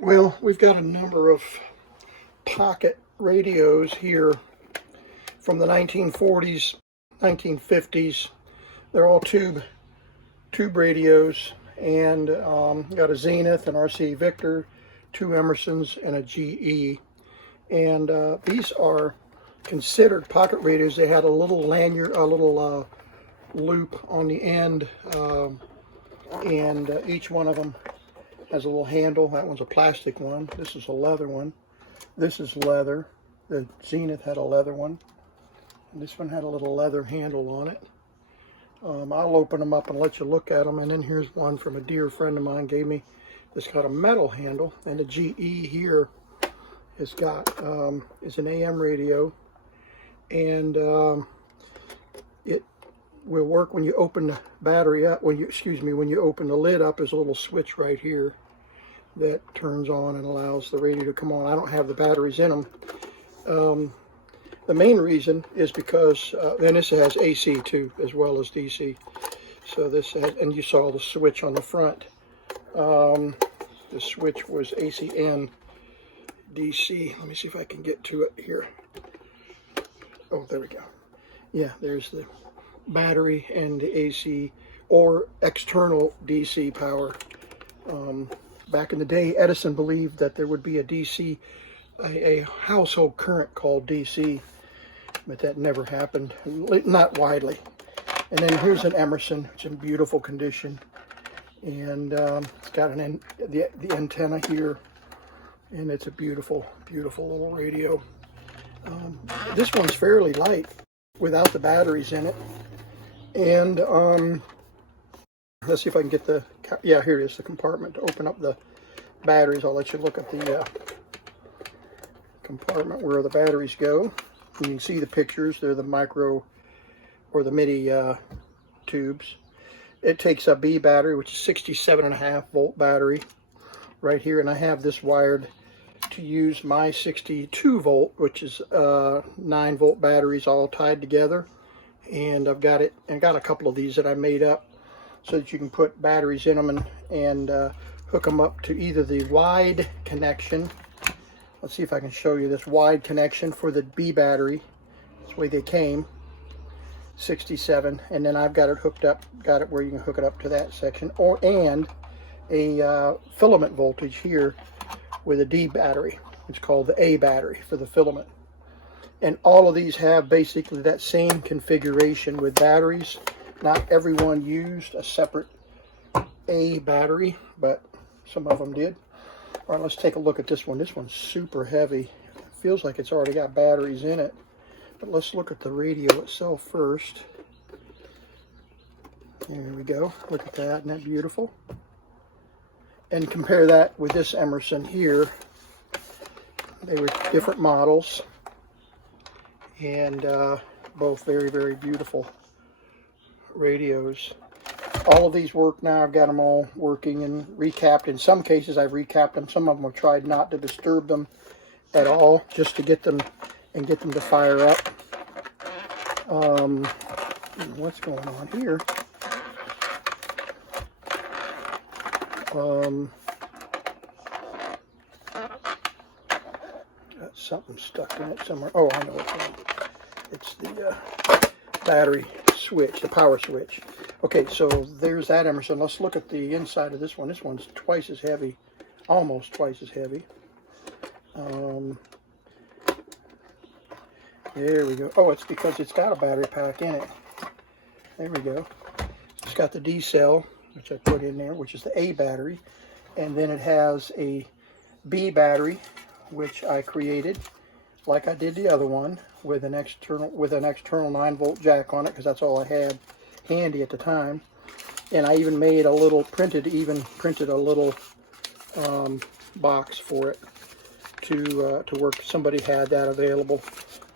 Well, we've got a number of pocket radios here from the 1940s, 1950s. They're all tube radios, and got a Zenith, an RCA Victor, two Emersons, and a GE. And these are considered pocket radios. They had a little lanyard, a little loop on the end, and each one of them has a little handle. That one's a plastic one. This is a leather one. This is leather. The Zenith had a leather one. And this one had a little leather handle on it. I'll open them up and let you look at them. And then here's one from a dear friend of mine gave me. It's got a metal handle. And the GE here has got, is an AM radio. And it will work when you open the battery up. When you open the lid up, there's a little switch right here that turns on and allows the radio to come on. I don't have the batteries in them. The main reason is because then this has AC too, as well as DC. So this has, and you saw the switch on the front. The switch was AC and DC. Let me see if I can get to it here. Oh, there we go. Yeah, there's the battery and the AC or external DC power. Back in the day, Edison believed that there would be a DC, a household current called DC, but that never happened, not widely. And then here's an Emerson. It's in beautiful condition, and it's got the antenna here, and it's a beautiful, beautiful little radio. This one's fairly light without the batteries in it, and let's see if I can get the, yeah, here it is, the compartment to open up the batteries. I'll let you look at the compartment where the batteries go. You can see the pictures. They're the micro or the MIDI tubes. It takes a B battery, which is 67.5 volt battery right here, and I have this wired to use my 62 volt, which is 9 volt batteries all tied together. And I've got it, and got a couple of these that I made up so that you can put batteries in them and hook them up to either the wide connection. Let's see if I can show you this wide connection for the B battery. That's the way they came, 67, and then I've got it hooked up, got it where you can hook it up to that section, and a filament voltage here with a D battery. It's called the A battery for the filament. And all of these have basically that same configuration with batteries. Not everyone used a separate A battery, but some of them did. All right, let's take a look at this one. This one's super heavy. It feels like it's already got batteries in it. But let's look at the radio itself first. There we go. Look at that. Isn't that beautiful? And compare that with this Emerson here. They were different models, and both very, very beautiful radios. All of these work now. I've got them all working and recapped. In some cases I've recapped them. Some of them I've tried not to disturb them at all, just to get them and get them to fire up. What's going on here? Got something stuck in it somewhere. Oh, I know what's wrong. It's the battery switch, the power switch. Okay, so there's that Emerson. Let's look at the inside of this one. This one's twice as heavy, almost twice as heavy. There we go. Oh, it's because it's got a battery pack in it. There we go. It's got the D cell, which I put in there, which is the A battery, and then it has a B battery, which I created like I did the other one with an external 9 volt jack on it, because that's all I had handy at the time. And I even made a little printed a little box for it to work. Somebody had that available.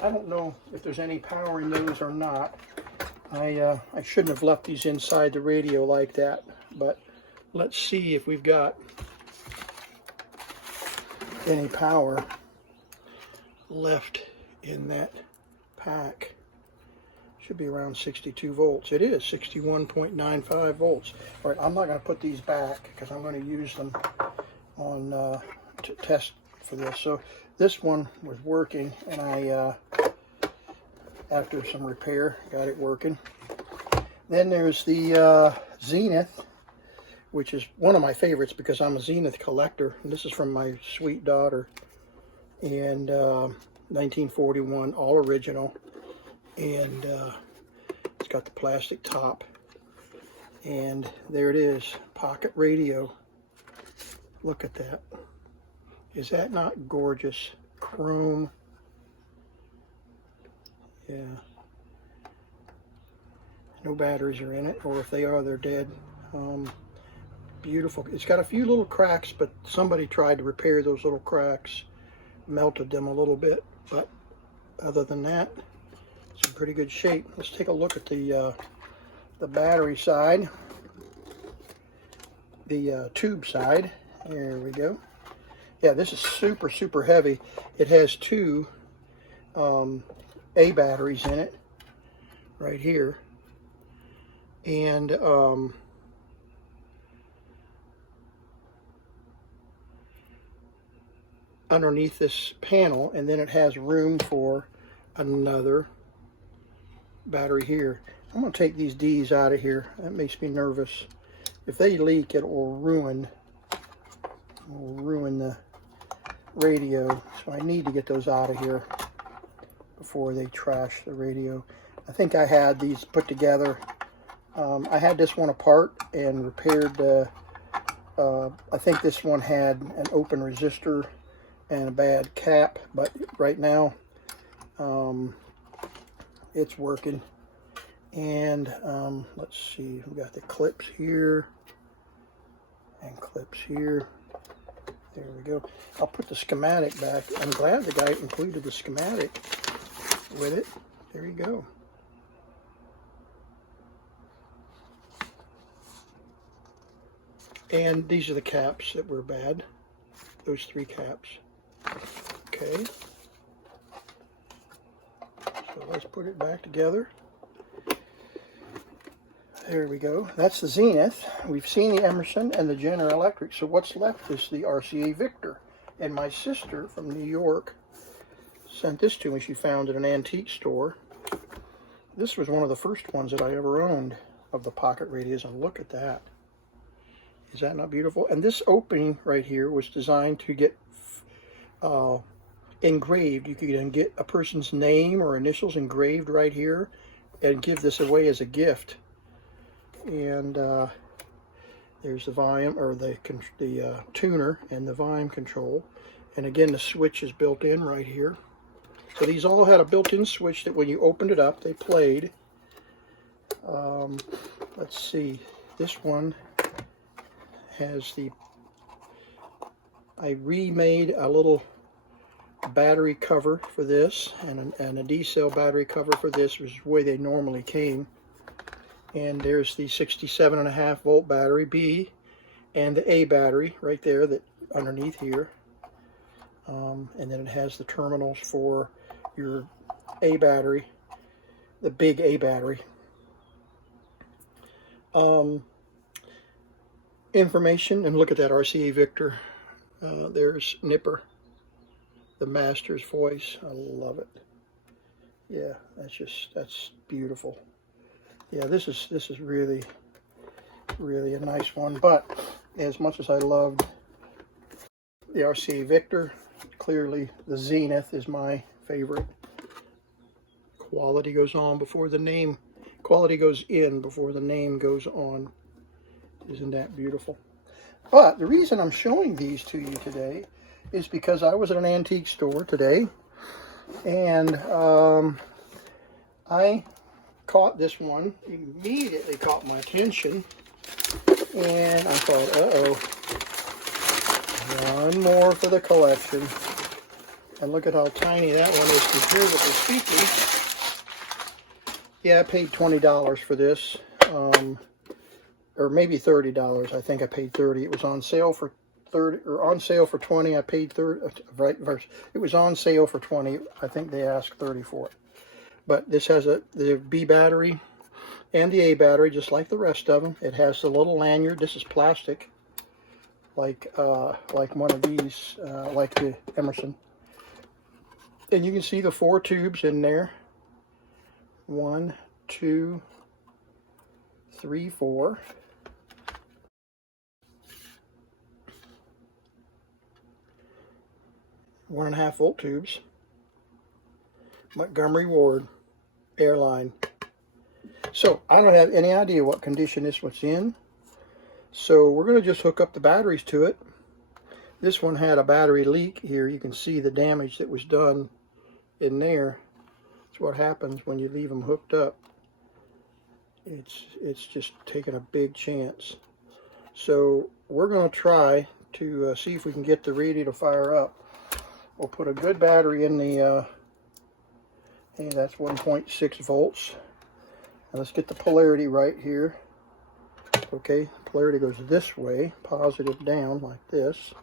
I don't know if there's any power in those or not. I shouldn't have left these inside the radio like that, but let's see if we've got any power left in that pack. Should be around 62 volts. It is 61.95 volts. All right, I'm not going to put these back because I'm going to use them on to test for this. So this one was working, and I, after some repair, got it working. Then there's the Zenith, which is one of my favorites because I'm a Zenith collector. And this is from my sweet daughter. And 1941, all original. And it's got the plastic top. And there it is, pocket radio. Look at that. Is that not gorgeous? Chrome. Yeah. No batteries are in it, or if they are, they're dead. Beautiful. It's got a few little cracks, but somebody tried to repair those little cracks, melted them a little bit, but other than that, it's in pretty good shape. Let's take a look at the battery side, the tube side. There we go. Yeah, this is super, super heavy. It has two A batteries in it, right here. And underneath this panel, and then it has room for another battery here. I'm going to take these D's out of here. That makes me nervous. If they leak, it will ruin the radio. So I need to get those out of here before they trash the radio. I think I had these put together. I had this one apart and repaired. I think this one had an open resistor and a bad cap, but right now it's working. And let's see, we got the clips here and clips here. There we go. I'll put the schematic back. I'm glad the guy included the schematic with it. There you go. And these are the caps that were bad. Those three caps. Okay. So let's put it back together. There we go. That's the Zenith. We've seen the Emerson and the General Electric. So what's left is the RCA Victor. And my sister from New York sent this to me. She found at an antique store. This was one of the first ones that I ever owned of the pocket radios. And look at that. Is that not beautiful? And this opening right here was designed to get engraved. You could get a person's name or initials engraved right here and give this away as a gift. And there's the volume, or the tuner and the volume control. And again, the switch is built in right here. So these all had a built-in switch that when you opened it up, they played. Let's see. This one has I remade a little battery cover for this, and a D-cell battery cover for this, which is the way they normally came. And there's the 67.5 volt battery B, and the A battery right there, that underneath here. And then it has the terminals for your A battery, the big A battery. Information, and look at that RCA Victor. There's Nipper, the master's voice. I love it. Yeah, that's beautiful. Yeah, this is really, really a nice one. But as much as I loved the RCA Victor, clearly the Zenith is my favorite. Quality goes on before the name. Quality goes in before the name goes on. Isn't that beautiful? But the reason I'm showing these to you today is because I was at an antique store today, and I caught this one. Immediately caught my attention, and I thought, uh-oh, one more for the collection. And look at how tiny that one is compared with the speakers. Yeah, I paid $20 for this. Or maybe $30. I think I paid $30. It was on sale for 30, or on sale for 20. I paid 30. Right, it was on sale for 20. I think they asked 30 for it. But this has the B battery and the A battery, just like the rest of them. It has the little lanyard. This is plastic, like one of these, like the Emerson. And you can see the 4 tubes in there. 1, 2, 3, 4. One and a half volt tubes. Montgomery Ward airline. So I don't have any idea what condition this one's in. So we're going to just hook up the batteries to it. This one had a battery leak here. You can see the damage that was done in there. It's what happens when you leave them hooked up. It's just taking a big chance. So we're going to try to see if we can get the radio to fire up. We'll put a good battery in the, hey, that's 1.6 volts. And let's get the polarity right here. Okay, polarity goes this way, positive down like this.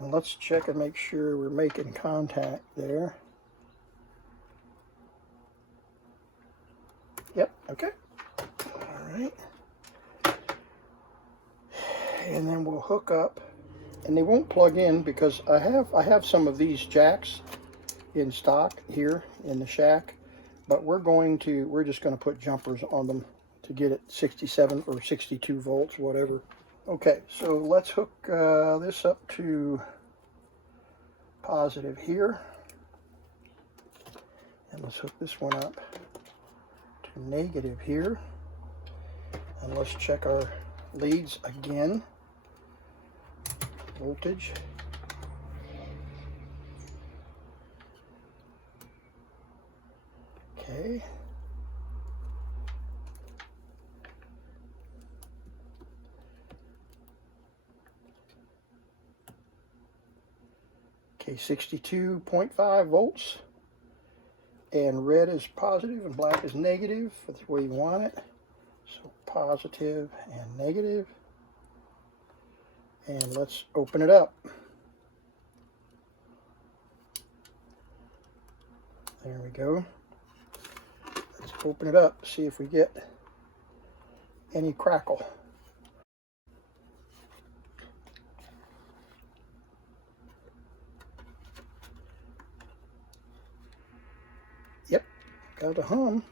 And let's check and make sure we're making contact there. Yep, okay. All right. And then we'll hook up, and they won't plug in because I have some of these jacks in stock here in the shack, but we're just going to put jumpers on them to get it 67 or 62 volts, whatever. Okay, so let's hook this up to positive here, and let's hook this one up to negative here, and let's check our leads again. Voltage. Okay. Okay, 62.5 volts. And red is positive and black is negative. That's the way you want it. So positive and negative. And let's open it up. There we go. Let's open it up, see if we get any crackle. Yep, got a hum.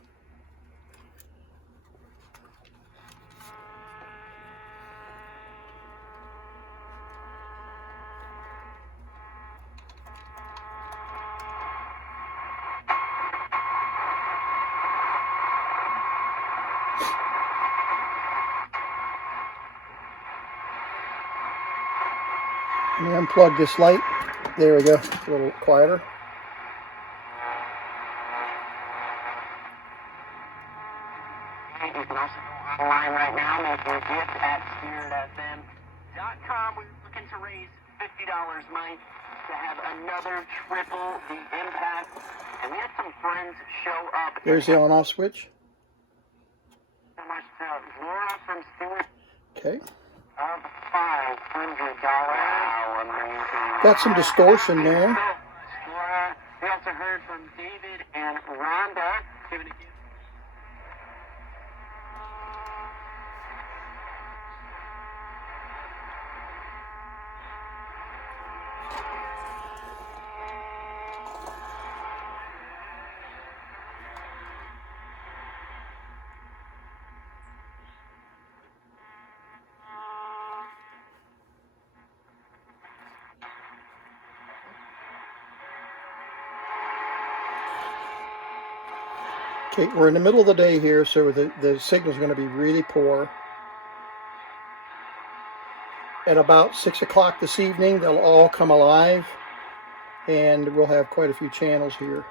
Let me unplug this light. There we go. It's a little quieter. You can also go online right now, make your gift at spiritfm.com. We're looking to raise $50, Mike, to have another triple the impact. And we had some friends show up. There's the on-off switch. So much to Laura from Stewart. Okay. Of $500. Wow, amazing. Got some distortion there. We also heard from David and Rhonda giving a gift. Okay, we're in the middle of the day here, so the signal's going to be really poor. At about 6 o'clock this evening, they'll all come alive, and we'll have quite a few channels here.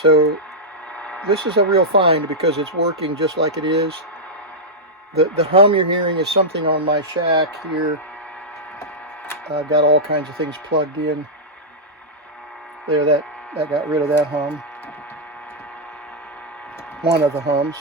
So this is a real find because it's working just like it is. The hum you're hearing is something on my shack here. I've got all kinds of things plugged in. There, that got rid of that hum. One of the hums.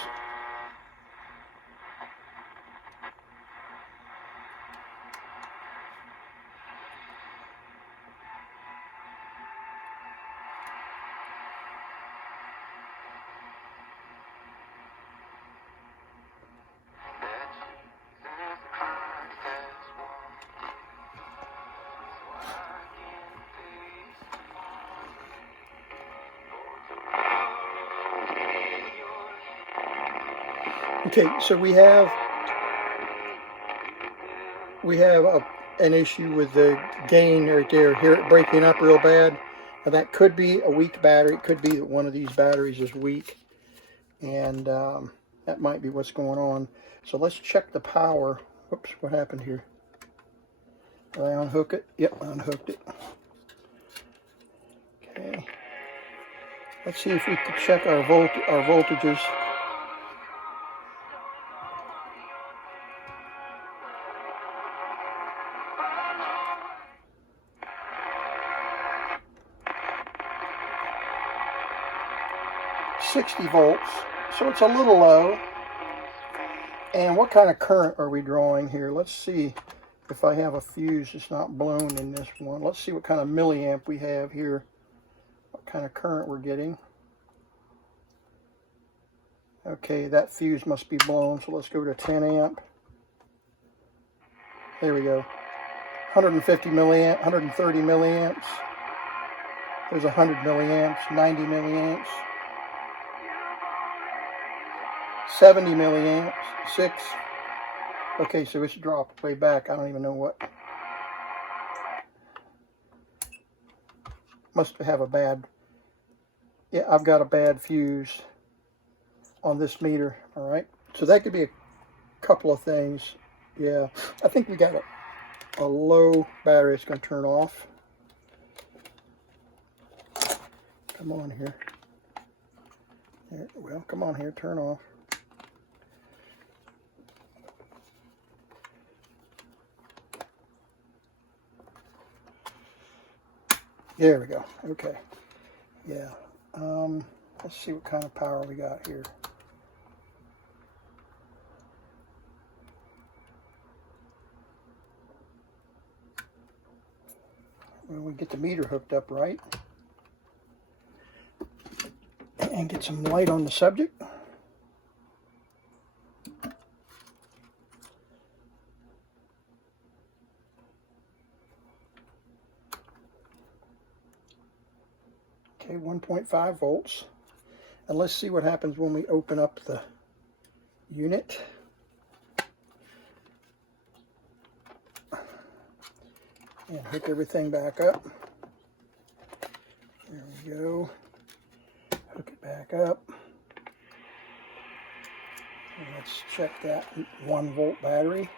Okay, so we have an issue with the gain right there. Hear it breaking up real bad. Now that could be a weak battery. It could be that one of these batteries is weak, and that might be what's going on. So let's check the power. Whoops, what happened here? Did I unhook it? Yep, I unhooked it. Okay. Let's see if we can check our voltages. $60 volts, so it's a little low. And what kind of current are we drawing here? Let's see if I have a fuse that's not blown in this one. Let's see what kind of milliamp we have here. What kind of current we're getting. Okay, that fuse must be blown, so let's go to 10 amp. There we go. 150 milliamp, 130 milliamps. There's 100 milliamps, 90 milliamps. 70 milliamps, 6. Okay, so it's dropped way back. I don't even know what. Must have a bad, yeah, I've got a bad fuse on this meter. All right, so that could be a couple of things. Yeah, I think we got a low battery. It's going to turn off. Come on here. Well, come on here, turn off. There we go. Okay. Yeah. Let's see what kind of power we got here. When we get the meter hooked up right and get some light on the subject. Okay, 1.5 volts. And let's see what happens when we open up the unit. And hook everything back up. There we go. Hook it back up. And let's check that 1 volt battery.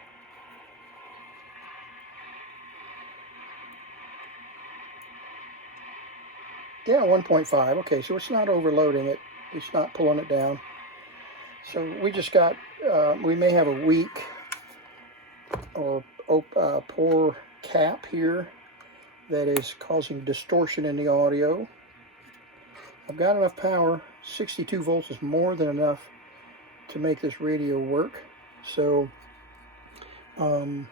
Yeah, 1.5. Okay, so it's not overloading it. It's not pulling it down. So we just got, we may have a weak or poor cap here that is causing distortion in the audio. I've got enough power. 62 volts is more than enough to make this radio work. So, and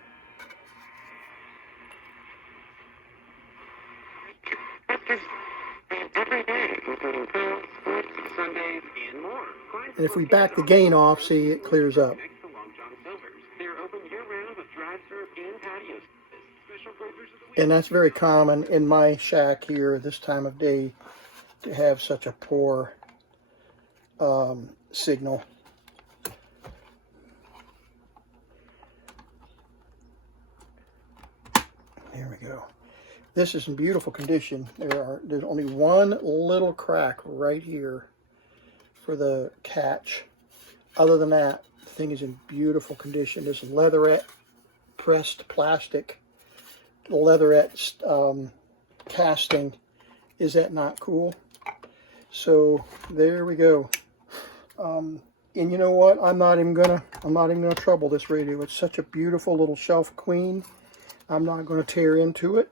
if we back the gain off, see, it clears up. And that's very common in my shack here this time of day to have such a poor signal. There we go. This is in beautiful condition. There's only one little crack right here for the catch. Other than that, the thing is in beautiful condition. This leatherette pressed plastic, leatherette casting. Is that not cool? So there we go. And you know what? I'm not even gonna trouble this radio. It's such a beautiful little shelf queen. I'm not going to tear into it.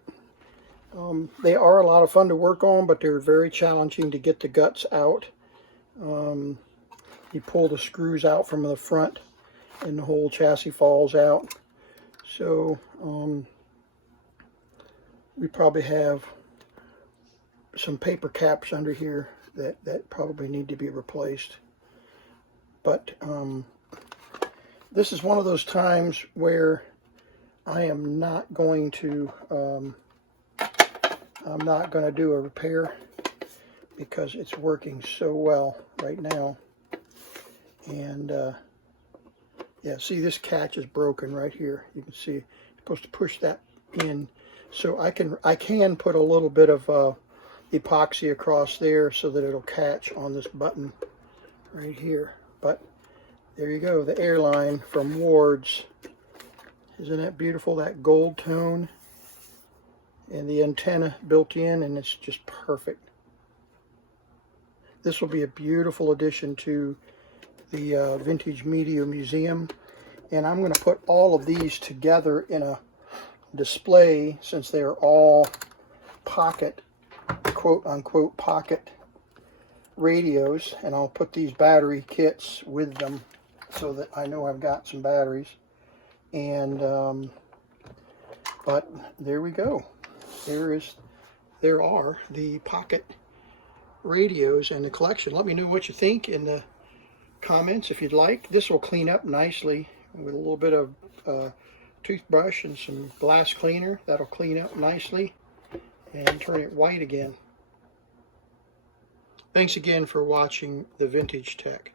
They are a lot of fun to work on, but they're very challenging to get the guts out. You pull the screws out from the front and the whole chassis falls out. So we probably have some paper caps under here that probably need to be replaced. But this is one of those times where I am not going to do a repair because it's working so well right now. And Yeah, see, this catch is broken right here. You can see you're supposed to push that in. So I can put a little bit of epoxy across there so that it'll catch on this button right here. But there you go, the airline from Ward's. Isn't that beautiful, that gold tone? And the antenna built in, and it's just perfect. This will be a beautiful addition to the Vintage Media Museum. And I'm going to put all of these together in a display, since they are all pocket, quote-unquote pocket radios. And I'll put these battery kits with them so that I know I've got some batteries. And but there we go. There are the pocket radios in the collection. Let me know what you think in the comments if you'd like. This will clean up nicely with a little bit of toothbrush and some glass cleaner. That'll clean up nicely and turn it white again. Thanks again for watching the Vintage Tech.